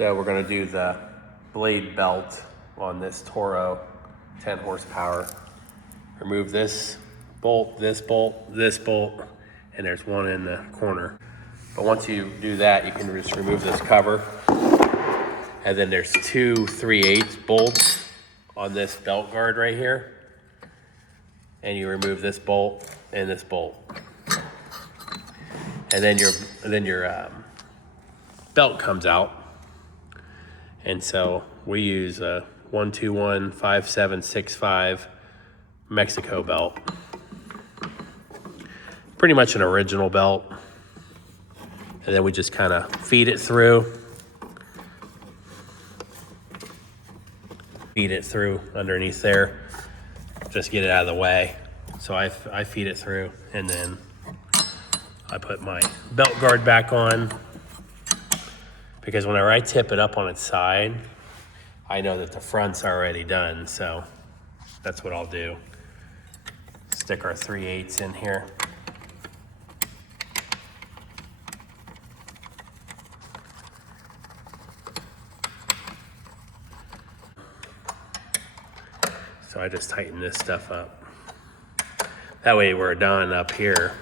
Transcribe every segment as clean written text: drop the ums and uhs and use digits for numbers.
So we're gonna do the blade belt on this Toro 10 horsepower. Remove this bolt, this bolt, this bolt, and there's one in the corner. But once you do that, you can just remove this cover. And then there's two 3/8 bolts on this belt guard right here. And you remove this bolt and this bolt. And then your belt comes out. And so we use a 121-5765 Mexico belt. Pretty much an original belt. And then we just kind of feed it through. Feed it through underneath there. Just get it out of the way. So I feed it through, and then I put my belt guard back on, because whenever I tip it up on its side, I know that the front's already done. So that's what I'll do. Stick our 3/8 in here. So I just tighten this stuff up. That way we're done up here.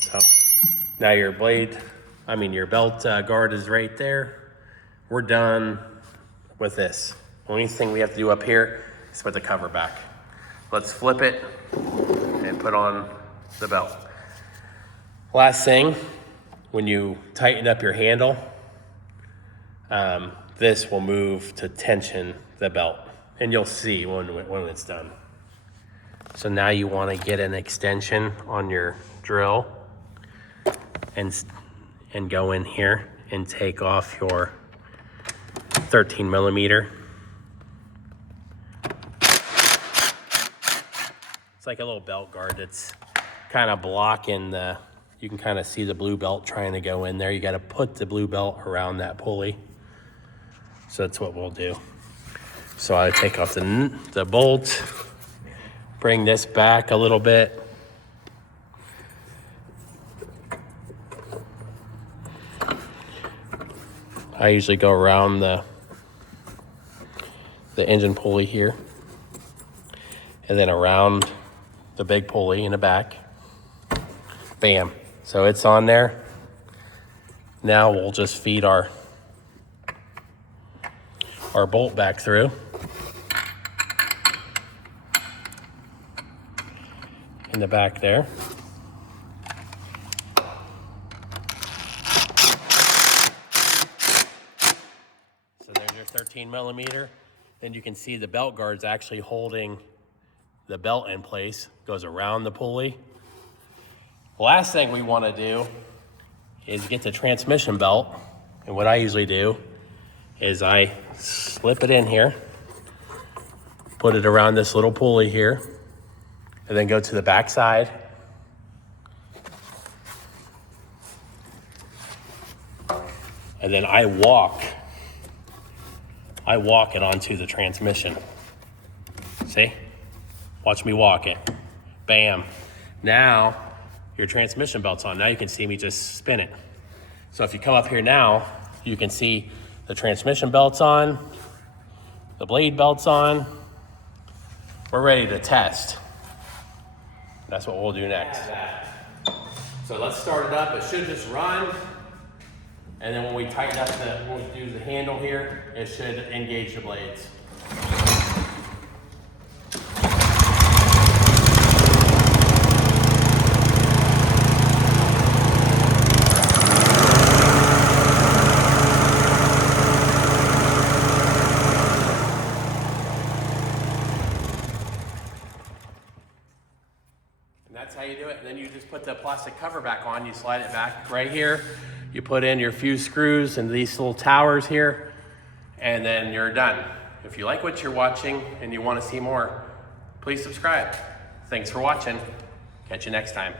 So now your your belt guard is right there. We're done with this. Only thing we have to do up here is put the cover back. Let's flip it and put on the belt. Last thing, when you tighten up your handle, this will move to tension the belt, and you'll see when it's done. So now you want to get an extension on your drill and go in here and take off your 13 millimeter. It's like a little belt guard that's kind of blocking the, you can kind of see the blue belt trying to go in there. You got to put the blue belt around that pulley. So that's what we'll do. So I take off the bolt, bring this back a little bit. I usually go around the engine pulley here, and then around the big pulley in the back. Bam. So it's on there. Now we'll just feed our bolt back through. In the back there. So there's your 13 millimeter. Then you can see the belt guard's actually holding the belt in place. Goes around the pulley. Last thing we want to do is get the transmission belt. And what I usually do is I slip it in here, put it around this little pulley here, and then go to the back side. And then I walk it onto the transmission. See? Watch me walk it. Bam. Now your transmission belt's on. Now you can see me just spin it. So if you come up here now, you can see the transmission belt's on, the blade belt's on. We're ready to test. That's what we'll do next. So let's start it up. It should just run. And then when we tighten up when we do the handle here, it should engage the blades. And that's how you do it. And then you just put the plastic cover back on. You slide it back right here. You put in your few screws and these little towers here, and then you're done. If you like what you're watching and you want to see more, please subscribe. Thanks for watching. Catch you next time.